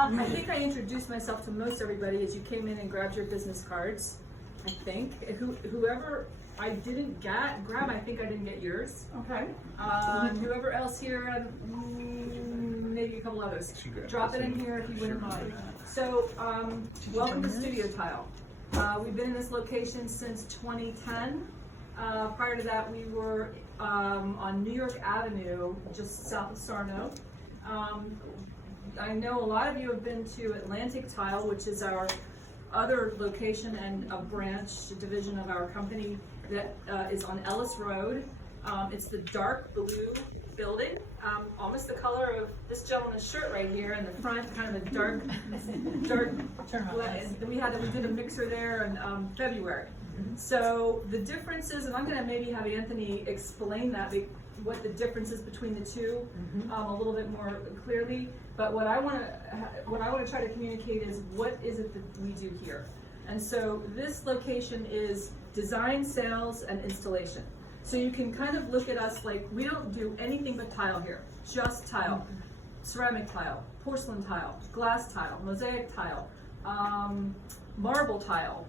I think I introduced myself to most everybody as you came in and grabbed your business cards. I think whoever I didn't grab, I think I didn't get yours. Okay. Whoever else here, maybe a couple others. Drop it in here if you wouldn't mind. So, welcome to Studio Tile. We've been in this location since 2010. Prior to that, we were on New York Avenue, just south of Sarno. I know a lot of you have been to Atlantic Tile, which is our other location and a branch division of our company that is on Ellis Road. It's the dark blue building, almost the color of this gentleman's shirt right here in the front, kind of a dark. We did a mixer there in February. So the differences, and I'm going to maybe have Anthony explain that, what the difference is between the two a little bit more clearly. But what I want to try to communicate is what is it that we do here. And so this location is design, sales, and installation. So you can kind of look at us like we don't do anything but tile here, just tile, ceramic tile, porcelain tile, glass tile, mosaic tile, marble tile,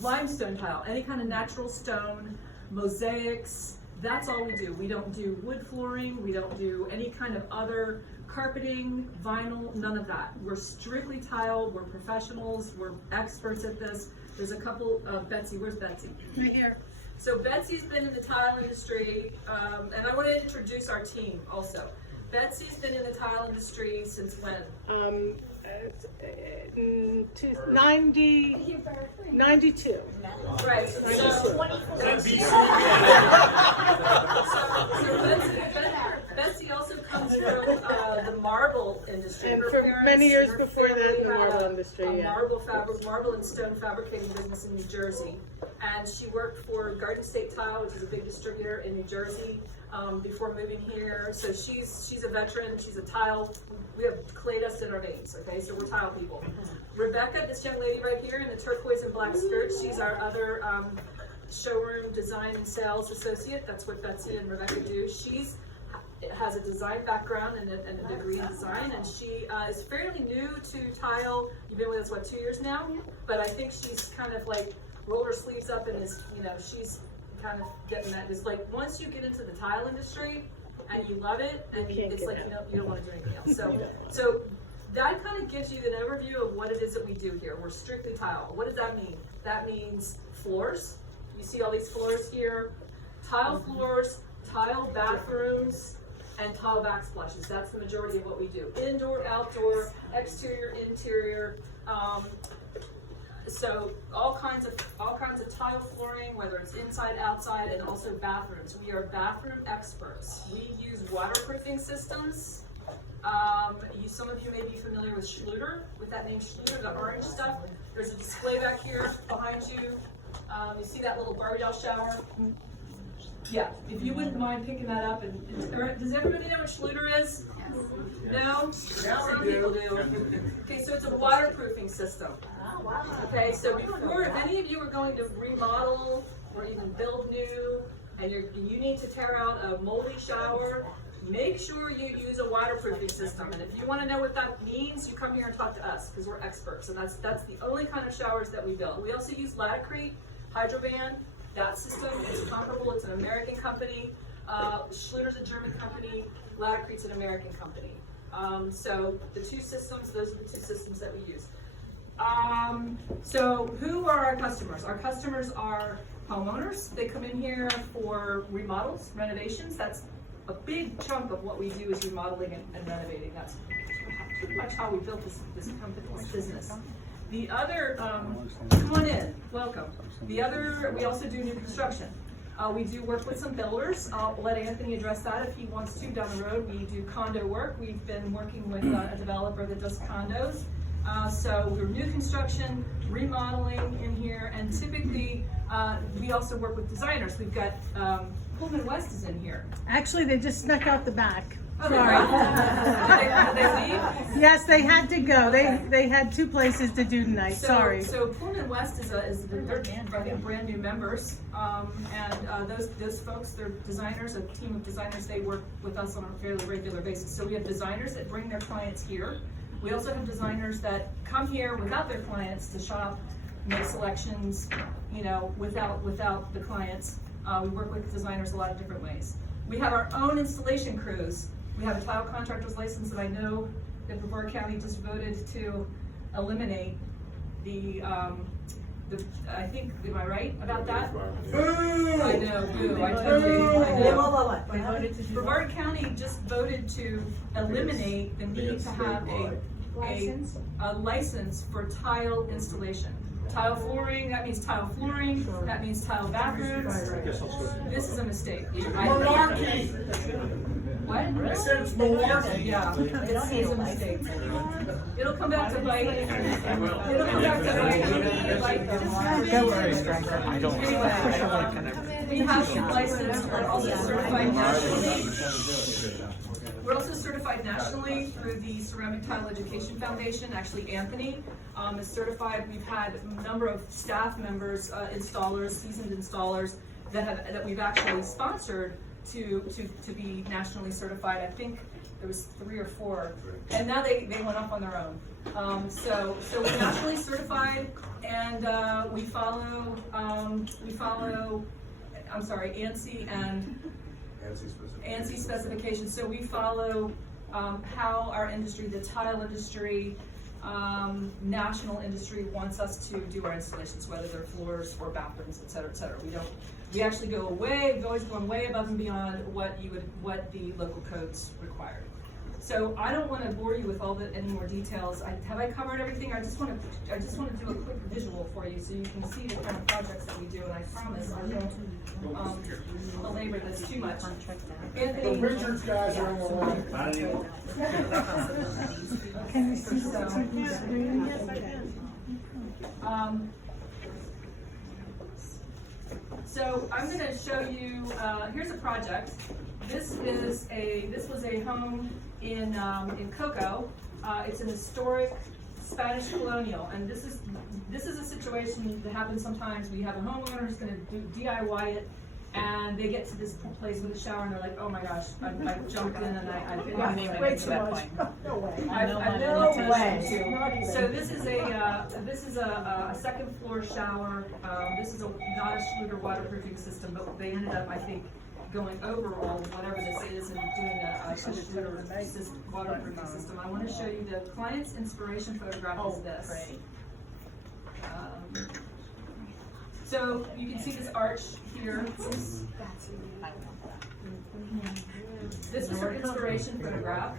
limestone tile, any kind of natural stone, mosaics. That's all we do. We don't do wood flooring. We don't do any kind of other carpeting, vinyl, none of that. We're strictly tile. We're professionals. We're experts at this. There's a couple of Betsy. Where's Betsy? Right here. So Betsy's been in the tile industry, and I want to introduce our team also. Betsy's been in the tile industry since when? 92. Right. So Betsy also comes from the marble industry. And her for parents, many years her before that in the had marble industry, a yeah. marble and stone fabricating business in New Jersey. And she worked for Garden State Tile, which is a big distributor in New Jersey, before moving here. So she's a veteran, she's a tile. We have clay dust in our veins, okay? So we're tile people. Rebecca, this young lady right here in the turquoise and black skirt, she's our other showroom design and sales associate. That's what Betsy and Rebecca do. She has a design background and a degree in design, and she is fairly new to tile. You've been with us, what, 2 years now? But I think she's kind of like rolled her sleeves up and is, she's kind of getting that. It's like once you get into the tile industry and you love it, and it's like you don't want to do anything else. So that kind of gives you an overview of what it is that we do here. We're strictly tile. What does that mean? That means floors. You see all these floors here, tile floors, tile bathrooms, and tile backsplashes. That's the majority of what we do. Indoor, outdoor, exterior, interior. So all kinds of tile flooring, whether it's inside, outside, and also bathrooms. We are bathroom experts. We use waterproofing systems. Some of you may be familiar with Schluter, with that name Schluter, the orange stuff. There's a display back here behind you. You see that little Barbie doll shower? Yeah, if you wouldn't mind picking that up. Does everybody know what Schluter is? No? Some people do. Okay, so it's a waterproofing system. Okay, so before, if any of you are going to remodel or even build new, and you need to tear out a moldy shower, make sure you use a waterproofing system. And if you want to know what that means, you come here and talk to us, because we're experts. And that's the only kind of showers that we build. We also use Latacrete, Hydroban. That system is comparable. It's an American company. Schluter's a German company. Latacrete's an American company. So the two systems, those are the two systems that we use. So who are our customers? Our customers are homeowners. They come in here for remodels, renovations. That's a big chunk of what we do is remodeling and renovating. That's pretty much how we built this company, this business. The other, come on in, welcome. The other, we also do new construction. We do work with some builders. I'll let Anthony address that if he wants to down the road. We do condo work. We've been working with a developer that does condos. So we're new construction, remodeling in here, and typically we also work with designers. We've got Pullman West is in here. Actually, they just snuck out the back. Oh, sorry. Did they leave? Yes, they had to go. They had 2 places to do tonight. Sorry. So Pullman West they're brand new members, and those folks, they're designers, a team of designers. They work with us on a fairly regular basis. So we have designers that bring their clients here. We also have designers that come here without their clients to shop, make selections, you know, without the clients. We work with designers a lot of different ways. We have our own installation crews. We have a tile contractor's license that I know that Brevard County just voted to eliminate I think, am I right about that? I know, boo, I know. They voted to do what? Brevard County just voted to eliminate the need to have a license for tile installation. Tile flooring, that means tile flooring, that means tile bathrooms. This is a mistake. Malarkey! What? I said it's malarkey. Yeah, it's a mistake. It'll come back to bite. It'll come back to bite them. Anyway, we have licensed, we're also certified nationally. We're also certified nationally through the Ceramic Tile Education Foundation. Actually, Anthony is certified. We've had a number of staff members, installers, seasoned installers that we've actually sponsored to be nationally certified. I think there was 3 or 4, and now they went up on their own. So we're nationally certified, and we follow ANSI and ANSI specifications. So we follow how our industry, the tile industry, national industry wants us to do our installations, whether they're floors or bathrooms, et cetera, et cetera. We actually go away, we've always gone way above and beyond what the local codes require. So I don't want to bore you with any more details. Have I covered everything? I just want to do a quick visual for you so you can see the kind of projects that we do, and I promise I won't belabor this too much. Anthony, The Richards guys are on the line. Can you see the Yes, I can. So I'm going to show you. Here's a project. This was a home in Cocoa. It's an historic Spanish colonial, and this is a situation that happens sometimes. We have a homeowner who's going to DIY it, and they get to this place with a shower, and they're like, "Oh my gosh, I jumped in and I didn't even get to that point." No way. No way. So this is a second floor shower. This is not a Schluter waterproofing system, but they ended up, I think, going overall, whatever this is, and doing a Schluter waterproofing system. I want to show you the client's inspiration photograph is this. So you can see this arch here. This was her inspiration photograph.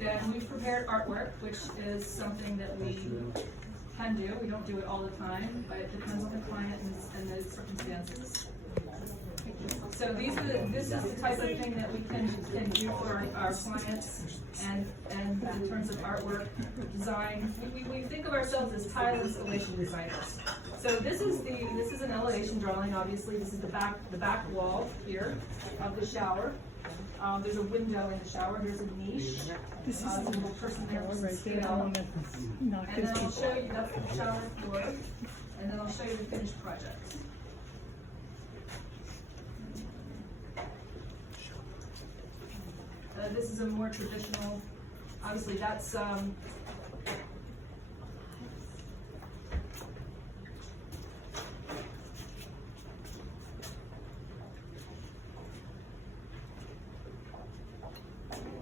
And we've prepared artwork, which is something that we can do. We don't do it all the time, but it depends on the client and the circumstances. So this is the type of thing that we can do for our clients, and in terms of artwork, design. We think of ourselves as tile installation designers. So this is an elevation drawing. Obviously, this is the back wall here of the shower. There's a window in the shower. There's a niche. There's a little person there with some scale. And then I'll show you that's the shower floor, and then I'll show you the finished project. This is a more traditional, obviously that's,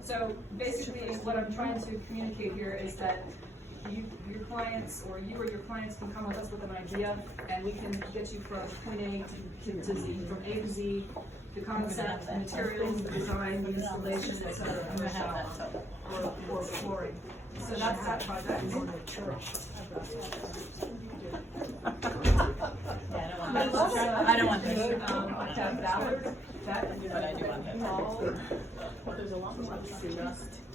so basically what I'm trying to communicate here is that your clients or your clients can come with us with an idea, and we can get you from point A to Z, from A to Z, the concept, the materials, the design, the installation, etc. of the shower or flooring. So that's that project. I don't want this. I have Ballard, But I do want this. There's a lot more to do.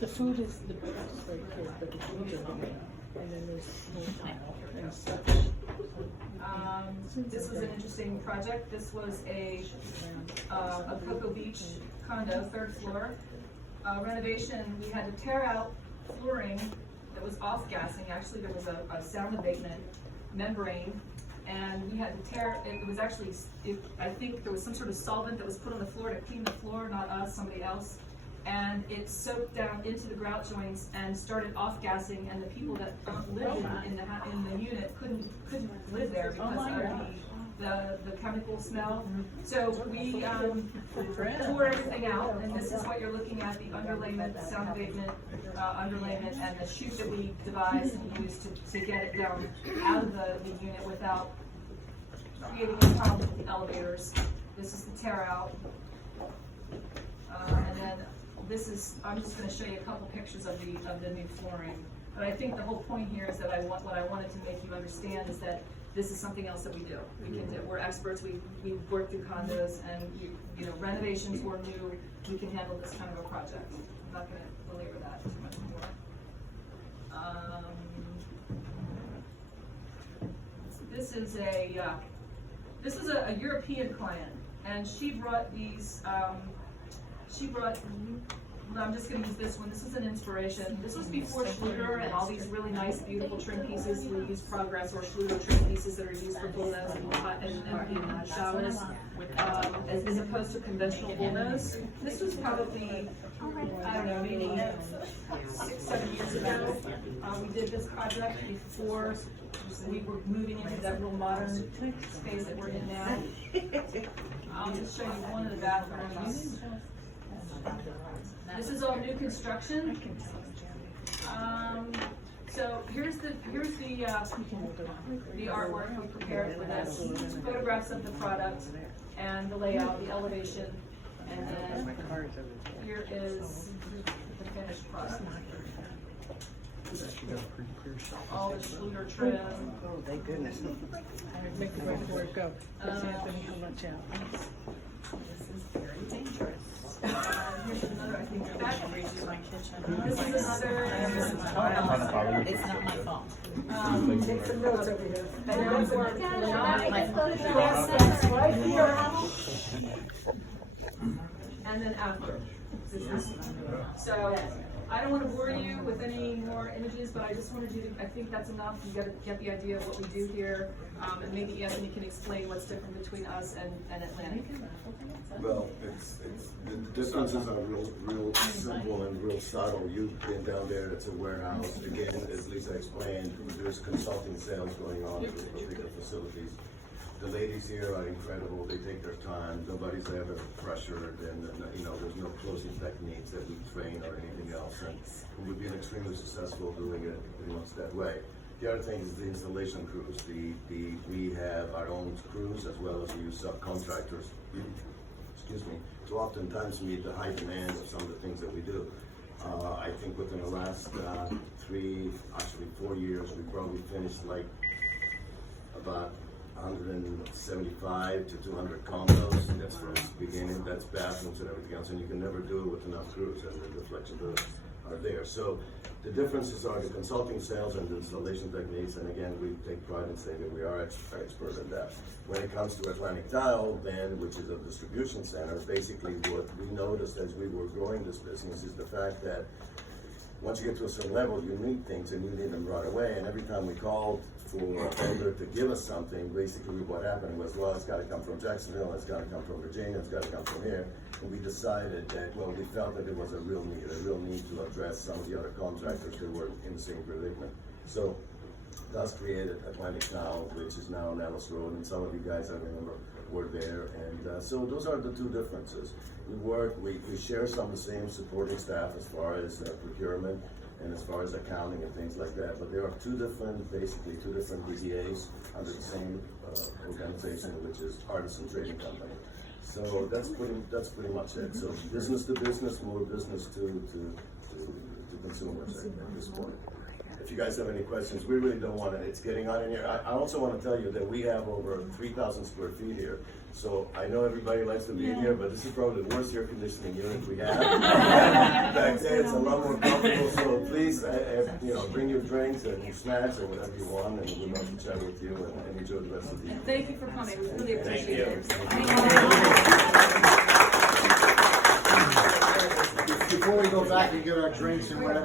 The food is the best for kids, but the food is good. And then there's more tile and stuff. This was an interesting project. This was a Cocoa Beach condo, 3rd floor renovation. We had to tear out flooring that was off-gassing. Actually, there was a sound abatement membrane and we had to tear, it was actually, I think there was some sort of solvent that was put on the floor to clean the floor, not us, somebody else. And it soaked down into the grout joints and started off-gassing, and the people that lived in the unit couldn't live there because of the chemical smell. So we tore everything out, and this is what you're looking at, the underlayment, sound abatement, underlayment, and the chute that we devised and used to get it down out of the unit without creating any problems with the elevators. This is the tear out. And then this is, I'm just gonna show you a couple pictures of the new flooring. But I think the whole point here is that what I wanted to make you understand is that this is something else that we do. We can do, we're experts, we work through condos, and you know, renovations or new, we can handle this kind of a project. I'm not gonna belabor that too much more. This is a European client, and she brought these, I'm just gonna use this one. This is an inspiration. This was before Schluter and all these really nice, beautiful trim pieces. We use Progress or Schluter trim pieces that are used for bullnose and showers, as opposed to conventional bullnose. This was probably, I don't know, maybe 6-7 years ago. We did this project before we were moving into that real modern space that we're in now. I'll just show you one of the bathrooms. This is all new construction. So here's the artwork we prepared for this. Photographs of the product and the layout, the elevation, and then here is the finished product. All the Schluter trim. Oh, thank goodness. Make the way before it go. Anthony, how much out? This is very dangerous. Here's another, I think, That reaches my kitchen. this is another. It's not my fault. Take some notes over here. And now for and then after. So I don't want to bore you with any more images, but I just wanted you to, I think that's enough. You get the idea of what we do here. And maybe Anthony can explain what's different between us and Atlantic. Well, the differences are real simple and real subtle. You've been down there, it's a warehouse. Again, as Lisa explained, there's consulting sales going on for particular facilities. The ladies here are incredible. They take their time. Nobody's ever pressured, and you know, there's no closing techniques that we train or anything else. And we've been extremely successful doing it pretty much that way. The other thing is the installation crews. We have our own crews as well as we use subcontractors. Excuse me, to oftentimes meet the high demands of some of the things that we do. I think within the last 4 years, we probably finished like about 175 to 200 condos. That's from the beginning. That's bathrooms and everything else, and you can never do it with enough crews, and the flexibility are there. So the differences are the consulting sales and the installation techniques, and again, we take pride in saying that we are expert at that. When it comes to Atlantic Tile, then, which is a distribution center, basically what we noticed as we were growing this business is the fact that once you get to a certain level, you need things and you need them right away. And every time we called for a vendor to give us something, basically what happened was, well, it's got to come from Jacksonville, it's got to come from Virginia, it's got to come from here. And we decided that, well, we felt that it was a real need to address some of the other contractors who were in the same predicament. So thus created Atlantic Tile, which is now on Ellis Road, and some of you guys, I remember, were there. And so those are the two differences. We share some of the same supporting staff as far as procurement and as far as accounting and things like that, but there are basically two different DBAs under the same organization, which is Artisan Trading Company. So that's pretty much it. So business to business, more business to consumers at this point. If you guys have any questions, we really don't want to, it's getting on in here. I also want to tell you that we have over 3,000 square feet here. So I know everybody likes to be in here, but this is probably the worst air conditioning unit we have. Back there, it's a lot more comfortable. So please, bring your drinks and your snacks or whatever you want, and we'd love to chat with you and enjoy the rest of the evening. Thank you for coming. We really appreciate it. Before we go back and get our drinks and whatever.